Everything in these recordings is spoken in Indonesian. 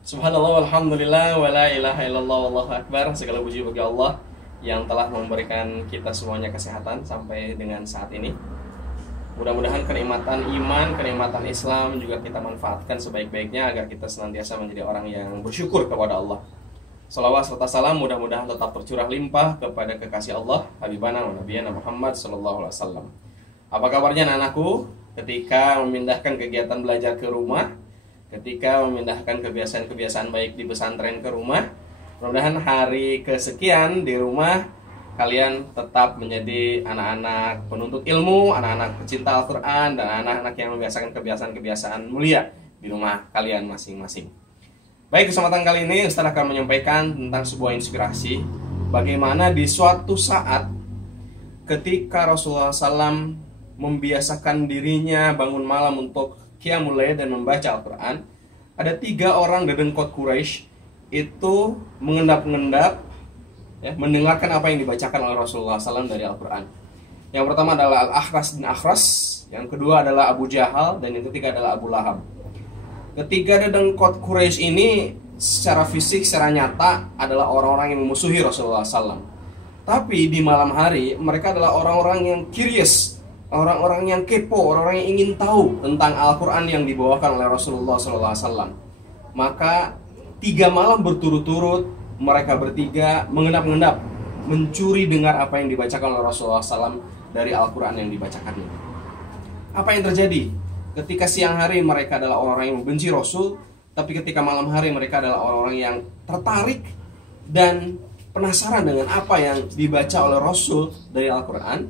Subhanallah, walhamdulillah, wa la ilaha illallah, wallahu akbar. Segala puji bagi Allah yang telah memberikan kita semuanya kesehatan sampai dengan saat ini. Mudah-mudahan kenikmatan iman, kenikmatan Islam juga kita manfaatkan sebaik-baiknya agar kita senantiasa menjadi orang yang bersyukur kepada Allah. Salawat serta salam mudah-mudahan tetap tercurah limpah kepada kekasih Allah, Habibana wa Nabiyana Muhammad sallallahu alaihi wasallam. Apa kabarnya anak-anakku ketika memindahkan kegiatan belajar ke rumah, ketika memindahkan kebiasaan-kebiasaan baik di pesantren ke rumah? Mudah-mudahan hari kesekian di rumah kalian tetap menjadi anak-anak penuntut ilmu, anak-anak pecinta Al-Quran, dan anak-anak yang membiasakan kebiasaan-kebiasaan mulia di rumah kalian masing-masing. Baik, kesempatan kali ini Ustaz akan menyampaikan tentang sebuah inspirasi bagaimana di suatu saat ketika Rasulullah SAW membiasakan dirinya bangun malam untuk Qiyamul Lail dan membaca Al-Quran, ada 3 orang dedengkot Quraisy itu mengendap-endap mendengarkan apa yang dibacakan oleh Rasulullah SAW dari Al-Quran. Yang pertama adalah Al-Akhras bin Akhras, yang kedua adalah Abu Jahal, dan yang ketiga adalah Abu Lahab. Ketiga dedengkot Quraisy ini secara fisik, secara nyata adalah orang-orang yang memusuhi Rasulullah SAW. Tapi di malam hari mereka adalah orang-orang yang curious, orang-orang yang kepo, orang-orang yang ingin tahu tentang Al-Quran yang dibawakan oleh Rasulullah SAW. Maka 3 malam berturut-turut mereka bertiga mengendap-endap mencuri dengar apa yang dibacakan oleh Rasulullah SAW dari Al-Quran yang dibacakannya. Apa yang terjadi? Ketika siang hari mereka adalah orang-orang yang membenci Rasul, tapi ketika malam hari mereka adalah orang-orang yang tertarik dan penasaran dengan apa yang dibaca oleh Rasul dari Al-Quran.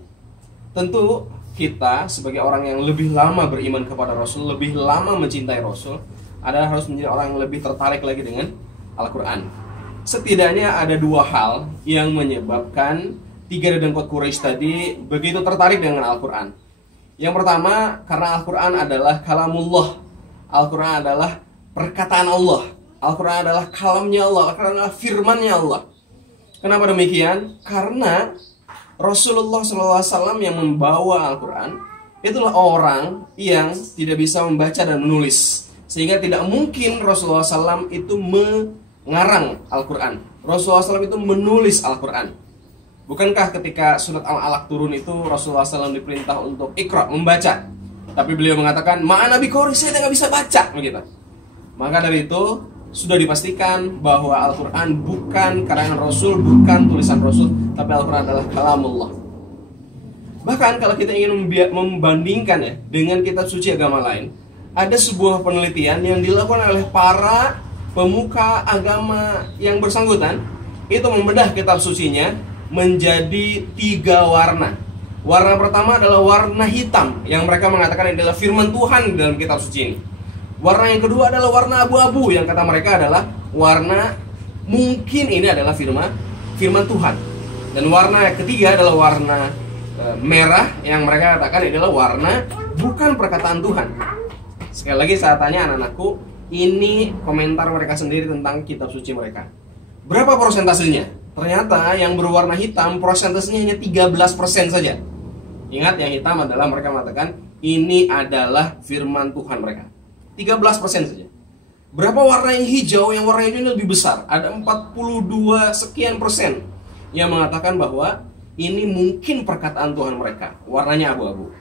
Tentu kita sebagai orang yang lebih lama beriman kepada Rasul, lebih lama mencintai Rasul, adalah harus menjadi orang yang lebih tertarik lagi dengan Al-Quran. Setidaknya ada 2 hal yang menyebabkan 3 dedengkot Quraisy tadi begitu tertarik dengan Al-Quran. Yang pertama, karena Al-Quran adalah kalamullah. Al-Quran adalah perkataan Allah. Al-Quran adalah kalamnya Allah. Al-Quran adalah firmannya Allah. Kenapa demikian? Karena Rasulullah SAW yang membawa Al-Quran itulah orang yang tidak bisa membaca dan menulis, sehingga tidak mungkin Rasulullah SAW itu mengarang Al-Quran. Rasulullah SAW itu menulis Al-Quran. Bukankah ketika surat Al-Alaq turun itu Rasulullah SAW diperintah untuk Iqra, membaca, tapi beliau mengatakan ma'ana biqori, saya tidak bisa baca begitu. Maka dari itu sudah dipastikan bahwa Al-Quran bukan karangan Rasul, bukan tulisan Rasul, tapi Al-Quran adalah kalamullah. Bahkan kalau kita ingin membandingkan dengan kitab suci agama lain, ada sebuah penelitian yang dilakukan oleh para pemuka agama yang bersangkutan, itu membedah kitab sucinya menjadi 3 warna. Warna pertama adalah warna hitam, yang mereka mengatakan adalah firman Tuhan dalam kitab suci ini. Warna yang kedua adalah warna abu-abu, yang kata mereka adalah warna mungkin ini adalah firman Tuhan. Dan warna yang ketiga adalah warna merah, yang mereka katakan adalah warna bukan perkataan Tuhan. Sekali lagi saya tanya anak-anakku, ini komentar mereka sendiri tentang kitab suci mereka. Berapa persentasenya? Ternyata yang berwarna hitam persentasenya hanya 13% saja. Ingat, yang hitam adalah mereka mengatakan ini adalah firman Tuhan mereka. 13% saja. Berapa warna yang hijau? Yang warna hijau ini lebih besar. Ada 42 sekian persen yang mengatakan bahwa ini mungkin perkataan Tuhan mereka. Warnanya abu-abu.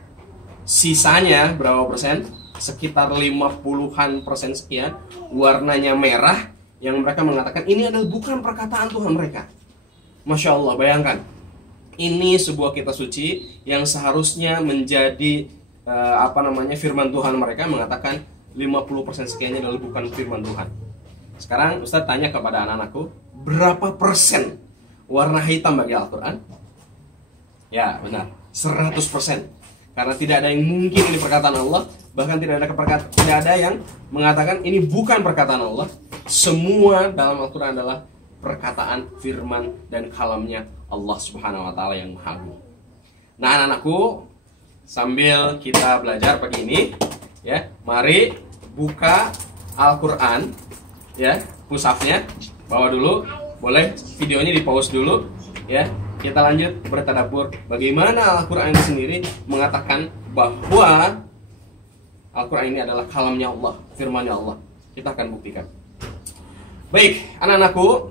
Sisanya berapa persen? Sekitar 50-an persen sekian. Warnanya merah, yang mereka mengatakan ini adalah bukan perkataan Tuhan mereka. Masya Allah, bayangkan. Ini sebuah kitab suci yang seharusnya menjadi firman Tuhan mereka, mengatakan 50% sekiannya adalah bukan firman Tuhan. Sekarang Ustaz tanya kepada anak-anakku, berapa persen warna hitam bagi Al-Quran? Ya benar, 100%. Karena tidak ada yang mungkin ini perkataan Allah. Bahkan tidak ada yang mengatakan ini bukan perkataan Allah. Semua dalam Al-Quran adalah perkataan, firman, dan kalamnya Allah Subhanahu wa Ta'ala yang Maha Agung. Nah anak-anakku, sambil kita belajar pagi ini, mari buka Al-Quran, mushafnya, bawa dulu, boleh videonya di pause dulu, kita lanjut bertadabbur bagaimana Al-Quran itu sendiri mengatakan bahwa Al-Quran ini adalah kalamnya Allah, firmannya Allah. Kita akan buktikan. Baik, anak-anakku,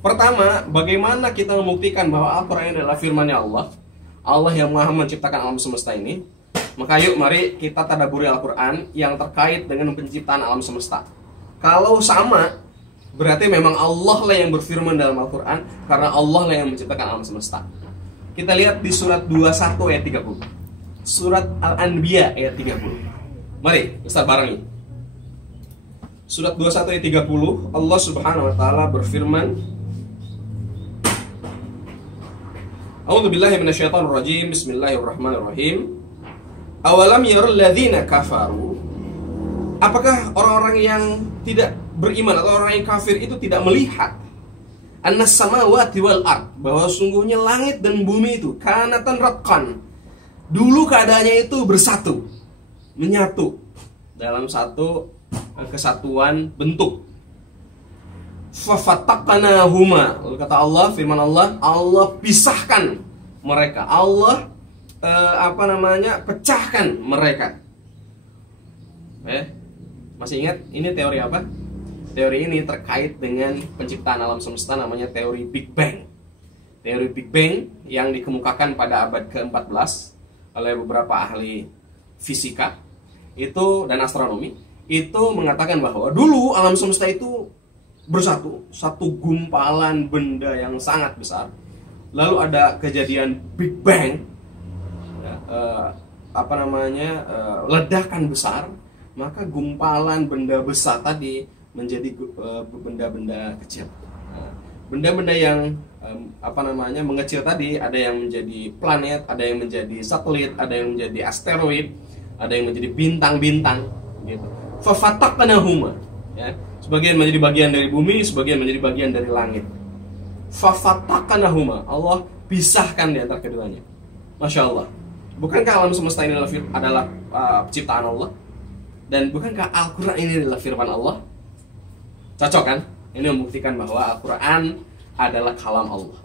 pertama, bagaimana kita membuktikan bahwa Al-Quran ini adalah firman-Nya Allah, Allah yang maha menciptakan alam semesta ini? Maka yuk mari kita tadaburi Al-Quran yang terkait dengan penciptaan alam semesta. Kalau sama, berarti memang Allah lah yang berfirman dalam Al-Quran, karena Allah lah yang menciptakan alam semesta. Kita lihat di surat 21 ayat 30. Surat Al-Anbiya ayat 30. Mari, Ustaz barengi. Surat 21 ayat 30, Allah Subhanahu wa taala berfirman, A'udzubillahi minasyaitonir rajim. Bismillahirrahmanirrahim. Awalam yarul ladzina kafaru? Apakah orang-orang yang tidak beriman atau orang yang kafir itu tidak melihat annas samawati wal ard, bahwa sungguhnya langit dan bumi itu kanatan ratqan, dulu keadaannya itu bersatu, menyatu dalam satu kesatuan bentuk. Fafataqnahuma, lalu kata Allah, firman Allah, Allah pisahkan mereka, Allah pecahkan mereka. Masih ingat ini teori apa? Teori ini terkait dengan penciptaan alam semesta, namanya teori Big Bang. Teori Big Bang yang dikemukakan pada abad ke-14 oleh beberapa ahli fisika itu dan astronomi, itu mengatakan bahwa dulu alam semesta itu bersatu, satu gumpalan benda yang sangat besar. Lalu ada kejadian Big Bang, ledakan besar, maka gumpalan benda besar tadi menjadi benda-benda kecil. Benda-benda yang mengecil tadi, ada yang menjadi planet, ada yang menjadi satelit, ada yang menjadi asteroid, ada yang menjadi bintang-bintang gitu. Fafataqnahuma, ya. Sebagian menjadi bagian dari bumi, sebagian menjadi bagian dari langit. Fafataqnahuma, Allah pisahkan di antara keduanya. Masya Allah. Bukankah alam semesta ini adalah ciptaan Allah? Dan bukankah Al-Quran ini adalah firman Allah? Cocok kan? Ini membuktikan bahwa Al-Quran adalah kalam Allah.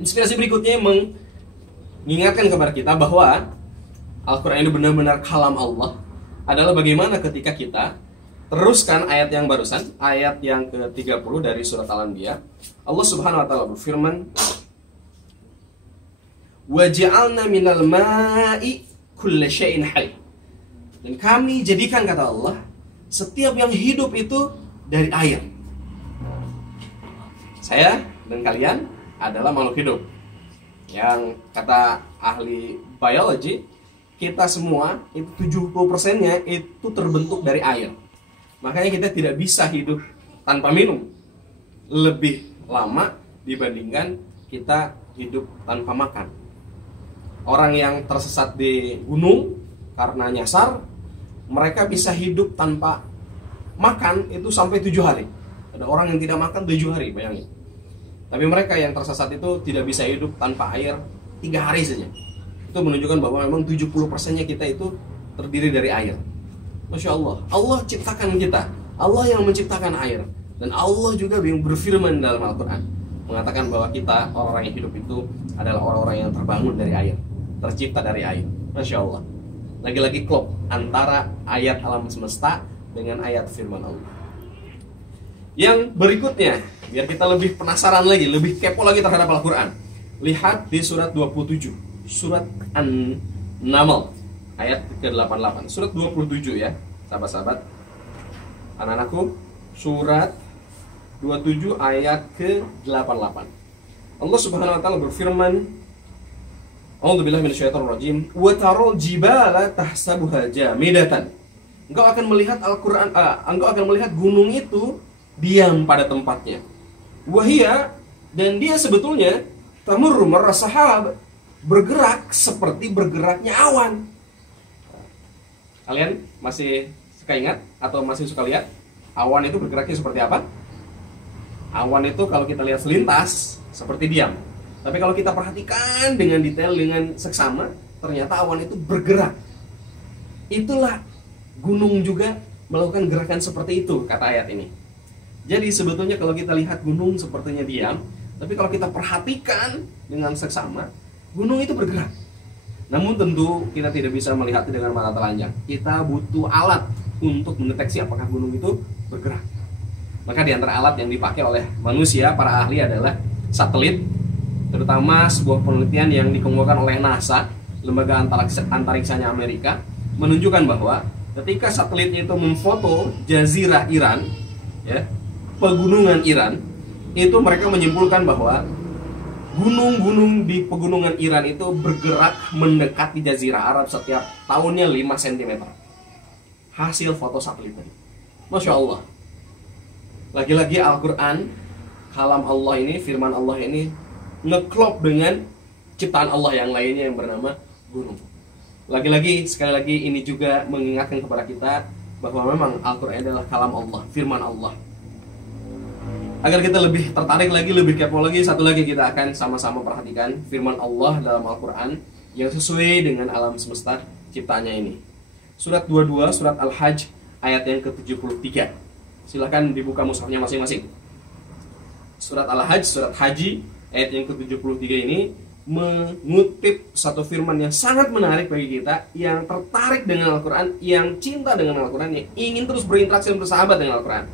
Inspirasi berikutnya mengingatkan kepada kita bahwa Al-Quran ini benar-benar kalam Allah adalah bagaimana ketika kita teruskan ayat yang barusan, ayat yang ke-30 dari surat Al-Anbiya. Allah Subhanahu wa taala berfirman, "Wa ja'alna minal ma'i kulli syai'in hayy." Dan kami jadikan, kata Allah, setiap yang hidup itu dari air. Saya dan kalian adalah makhluk hidup. Yang kata ahli biologi, kita semua itu 70%-nya itu terbentuk dari air. Makanya kita tidak bisa hidup tanpa minum lebih lama dibandingkan kita hidup tanpa makan. Orang yang tersesat di gunung karena nyasar, mereka bisa hidup tanpa makan itu sampai 7 hari. Ada orang yang tidak makan 7 hari, bayangin. Tapi mereka yang tersesat itu tidak bisa hidup tanpa air 3 hari saja. Itu menunjukkan bahwa memang 70%-nya kita itu terdiri dari air. Masya Allah, Allah ciptakan kita, Allah yang menciptakan air. Dan Allah juga yang berfirman dalam Al-Quran, mengatakan bahwa kita, orang-orang yang hidup itu adalah orang-orang yang terbangun dari air, tercipta dari air. Masya Allah. Lagi-lagi klop antara ayat alam semesta dengan ayat firman Allah. Yang berikutnya, biar kita lebih penasaran lagi, lebih kepo lagi terhadap Al-Quran, lihat di surat 27, surat An-Naml, ayat ke-88. Surat 27 ya, sahabat-sahabat, anak-anakku. Surat 27 ayat ke-88. Allah Subhanahu wa taala berfirman, A'udzubillahi minasyaitonir rajim, wa taral jibala tahsabuha jamidatan. Engkau akan melihat Al-Qur'an, engkau akan melihat gunung itu diam pada tempatnya. Wahia, dan dia sebetulnya tamurru marra sahab, bergerak seperti bergeraknya awan. Kalian masih suka ingat atau masih suka lihat awan itu bergeraknya seperti apa? Awan itu kalau kita lihat selintas seperti diam. Tapi kalau kita perhatikan dengan detail, dengan seksama, ternyata awan itu bergerak. Itulah gunung juga melakukan gerakan seperti itu, kata ayat ini. Jadi sebetulnya kalau kita lihat gunung sepertinya diam, tapi kalau kita perhatikan dengan seksama, gunung itu bergerak. Namun tentu kita tidak bisa melihatnya dengan mata telanjang. Kita butuh alat untuk mendeteksi apakah gunung itu bergerak. Maka di antara alat yang dipakai oleh manusia, para ahli adalah satelit, terutama sebuah penelitian yang dikemukakan oleh NASA, lembaga antariksanya Amerika, menunjukkan bahwa ketika satelitnya itu memfoto jazirah Iran, ya, pegunungan Iran, itu mereka menyimpulkan bahwa gunung-gunung di pegunungan Iran itu bergerak mendekati jazirah Arab setiap tahunnya 5 cm. Hasil foto satelit tadi. Masya Allah. Lagi-lagi Al-Quran, kalam Allah ini, firman Allah ini ngeklop dengan ciptaan Allah yang lainnya yang bernama gunung. Lagi-lagi, sekali lagi ini juga mengingatkan kepada kita bahwa memang Al-Quran adalah kalam Allah, firman Allah. Agar kita lebih tertarik lagi, lebih kepo lagi, satu lagi kita akan sama-sama perhatikan firman Allah dalam Al-Quran yang sesuai dengan alam semesta ciptaannya ini. Surat 22, surat Al-Hajj, ayat yang ke-73. Silahkan dibuka mushafnya masing-masing. Surat Al-Hajj, surat Haji, ayat yang ke-73 ini mengutip satu firman yang sangat menarik bagi kita yang tertarik dengan Al-Quran, yang cinta dengan Al-Quran, yang ingin terus berinteraksi dan bersahabat dengan Al-Quran.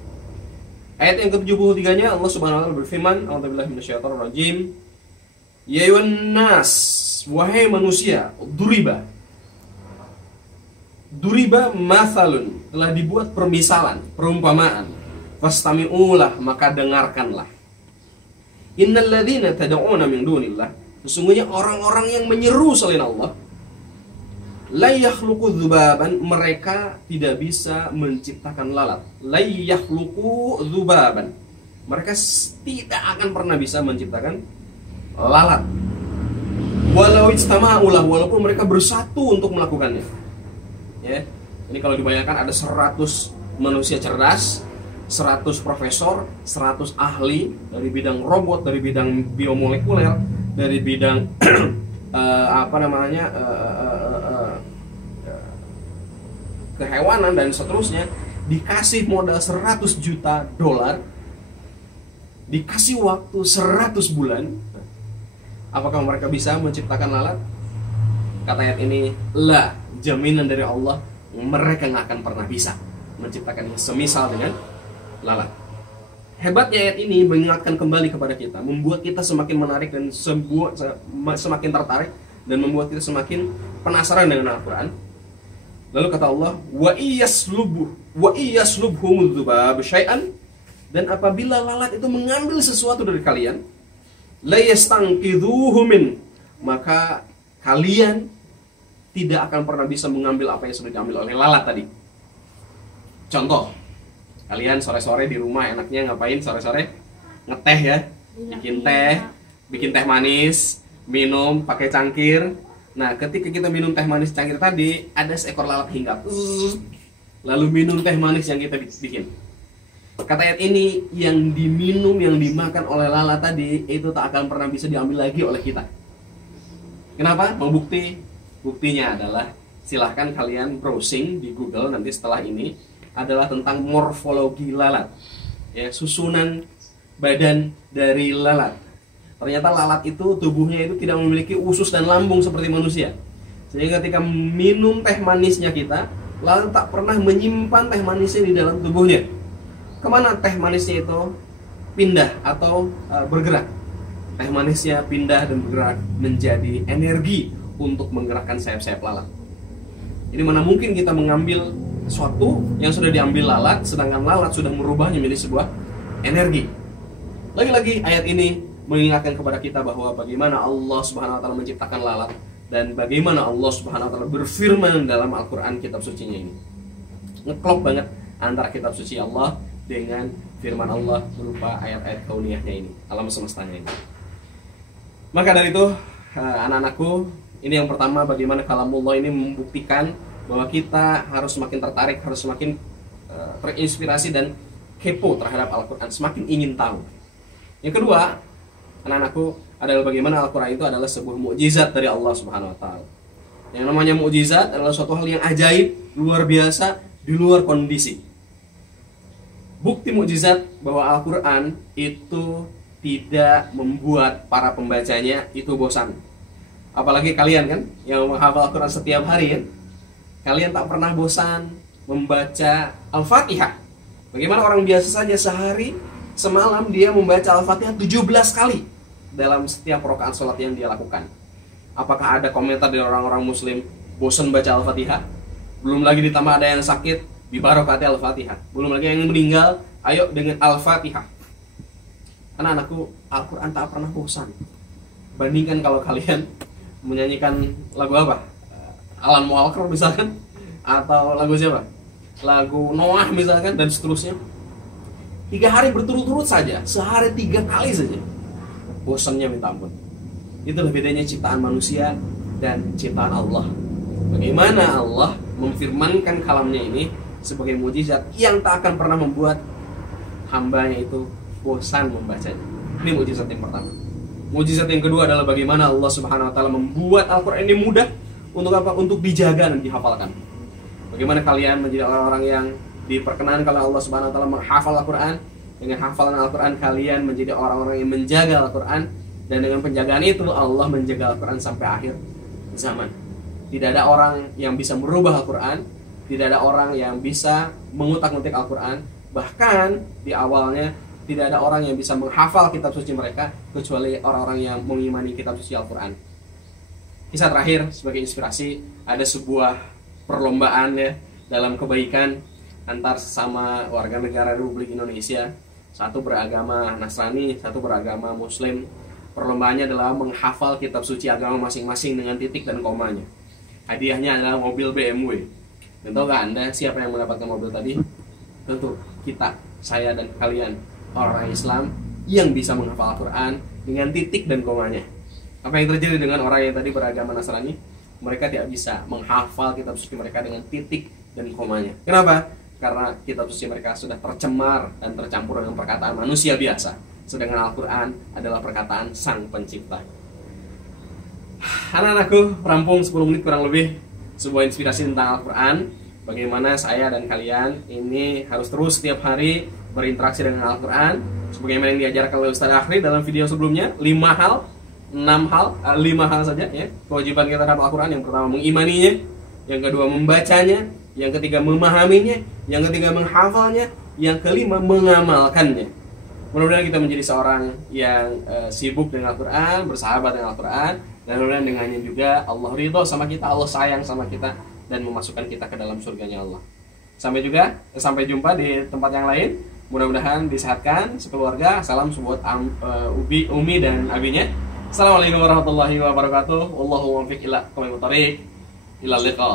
Ayat yang ke-73-nya Allah Subhanahu wa taala berfirman, a'udzubillahi minasyaitonirrajim. Ya ayyuhan nas, wahai manusia, Duriba mathalun, telah dibuat permisalan, perumpamaan. Fastami'ulah, maka dengarkanlah. Innal ladzina tad'una min dunillah, sesungguhnya orang-orang yang menyeru selain Allah, la yakhluqu dzubaban, mereka tidak bisa menciptakan lalat. La yakhluqu dzubaban, mereka tidak akan pernah bisa menciptakan lalat. Walau ijtama'ulah, walaupun mereka bersatu untuk melakukannya. Ya, ini kalau dibayangkan ada 100 manusia cerdas, 100 profesor, 100 ahli dari bidang robot, dari bidang biomolekuler, dari bidang kehewanan dan seterusnya, dikasih modal 100 juta dolar, dikasih waktu 100 bulan, apakah mereka bisa menciptakan lalat? Kata ayat ini, la, jaminan dari Allah, mereka nggak akan pernah bisa menciptakan semisal dengan lalat. Hebatnya ayat ini mengingatkan kembali kepada kita, membuat kita semakin menarik dan semakin tertarik, dan membuat kita semakin penasaran dengan Al-Quran. Lalu kata Allah, wa iyaslubhumudz dzubab syai'an, dan apabila lalat itu mengambil sesuatu dari kalian, la yastanqidhuhu min, maka kalian tidak akan pernah bisa mengambil apa yang sudah diambil oleh lalat tadi. Contoh, kalian sore-sore di rumah enaknya ngapain sore-sore? Ngeteh ya, bikin teh manis, minum pakai cangkir. Nah, ketika kita minum teh manis cangkir tadi, ada seekor lalat hinggap. Lalu minum teh manis yang kita bikin. Kata ayat ini, yang diminum, yang dimakan oleh lalat tadi, itu tak akan pernah bisa diambil lagi oleh kita. Kenapa? Mau bukti? Buktinya adalah, silahkan kalian browsing di Google nanti setelah ini, adalah tentang morfologi lalat, ya, susunan badan dari lalat. Ternyata lalat itu, tubuhnya itu tidak memiliki usus dan lambung seperti manusia. Sehingga ketika minum teh manisnya kita, lalat tak pernah menyimpan teh manisnya di dalam tubuhnya. Kemana teh manisnya itu pindah atau bergerak? Teh manisnya pindah dan bergerak menjadi energi untuk menggerakkan sayap-sayap lalat. Ini mana mungkin kita mengambil sesuatu yang sudah diambil lalat, sedangkan lalat sudah merubahnya menjadi sebuah energi. Lagi-lagi ayat ini mengingatkan kepada kita bahwa bagaimana Allah Subhanahu wa taala menciptakan lalat, dan bagaimana Allah Subhanahu wa taala berfirman dalam Al-Qur'an, kitab sucinya ini. Ngeklop banget antara kitab suci Allah dengan firman Allah berupa ayat-ayat kauniyahnya ini, alam semestanya ini. Maka dari itu, anak-anakku, ini yang pertama, bagaimana kalamullah ini membuktikan bahwa kita harus semakin tertarik, harus semakin terinspirasi dan kepo terhadap Al-Quran, semakin ingin tahu. Yang kedua, anak-anakku, adalah bagaimana Al-Quran itu adalah sebuah mukjizat dari Allah Subhanahu wa taala. Yang namanya mukjizat adalah suatu hal yang ajaib, luar biasa, di luar kondisi. Bukti mukjizat bahwa Al-Quran itu tidak membuat para pembacanya itu bosan. Apalagi kalian kan, yang menghafal Al-Quran setiap hari kan, kalian tak pernah bosan membaca Al-Fatihah. Bagaimana orang biasa saja sehari semalam dia membaca Al-Fatihah 17 kali dalam setiap rakaat sholat yang dia lakukan. Apakah ada komentar dari orang-orang muslim bosan baca Al-Fatihah? Belum lagi ditambah ada yang sakit, bibarokati Al-Fatihah. Belum lagi yang meninggal, ayo dengan Al-Fatihah. Karena anakku, Al-Quran tak pernah bosan. Bandingkan kalau kalian menyanyikan lagu apa? Alan Walker misalkan, atau lagu siapa? Lagu Noah misalkan, dan seterusnya. 3 hari berturut-turut saja, sehari 3 kali saja, bosannya minta ampun. Itulah bedanya ciptaan manusia dan ciptaan Allah. Bagaimana Allah memfirmankan kalamnya ini sebagai mukjizat yang tak akan pernah membuat hambanya itu bosan membacanya. Ini mukjizat yang pertama. Mukjizat yang kedua adalah bagaimana Allah Subhanahu wa taala membuat Al-Qur'an ini mudah untuk apa? Untuk dijaga dan dihafalkan. Bagaimana kalian menjadi orang-orang yang diperkenankan oleh Allah Subhanahu wa taala menghafal Al-Qur'an. Dengan hafalan Al-Qur'an kalian menjadi orang-orang yang menjaga Al-Qur'an, dan dengan penjagaan itu Allah menjaga Al-Qur'an sampai akhir zaman. Tidak ada orang yang bisa merubah Al-Quran, tidak ada orang yang bisa mengutak-ngutik Al-Quran. Bahkan di awalnya tidak ada orang yang bisa menghafal kitab suci mereka kecuali orang-orang yang mengimani kitab suci Al-Quran. Kisah terakhir sebagai inspirasi, ada sebuah perlombaan ya dalam kebaikan antar sesama warga negara Republik Indonesia. Satu beragama Nasrani, satu beragama Muslim. Perlombaannya adalah menghafal kitab suci agama masing-masing dengan titik dan komanya. Hadiahnya adalah mobil BMW. Dan tahu gak Anda siapa yang mendapatkan mobil tadi? Tentu kita, saya dan kalian, orang Islam yang bisa menghafal Al-Quran dengan titik dan komanya. Apa yang terjadi dengan orang yang tadi beragama Nasrani? Mereka tidak bisa menghafal kitab suci mereka dengan titik dan komanya. Kenapa? Karena kitab suci mereka sudah tercemar dan tercampur dengan perkataan manusia biasa. Sedangkan Al-Quran adalah perkataan Sang Pencipta. Anak-anakku, rampung 10 menit kurang lebih sebuah inspirasi tentang Al-Quran. Bagaimana saya dan kalian ini harus terus setiap hari berinteraksi dengan Al-Quran, sebagaimana yang diajarkan oleh Ustaz Akhri dalam video sebelumnya. 5 hal saja ya kewajiban kita terhadap Al-Quran. Yang pertama mengimaninya, yang kedua membacanya, yang ketiga memahaminya, yang ketiga menghafalnya, yang kelima mengamalkannya. Mudah-mudahan kita menjadi seorang yang sibuk dengan Al-Quran, bersahabat dengan Al-Quran, dan mudah-mudahan dengannya juga Allah ridho sama kita, Allah sayang sama kita, dan memasukkan kita ke dalam surganya Allah. Sampai jumpa di tempat yang lain. Mudah-mudahan disehatkan sekeluarga. Salam buat Umi dan abinya. Assalamualaikum warahmatullahi wabarakatuh. Wallahu muwaffiq ila aqwamit thoriq. Ila liqa.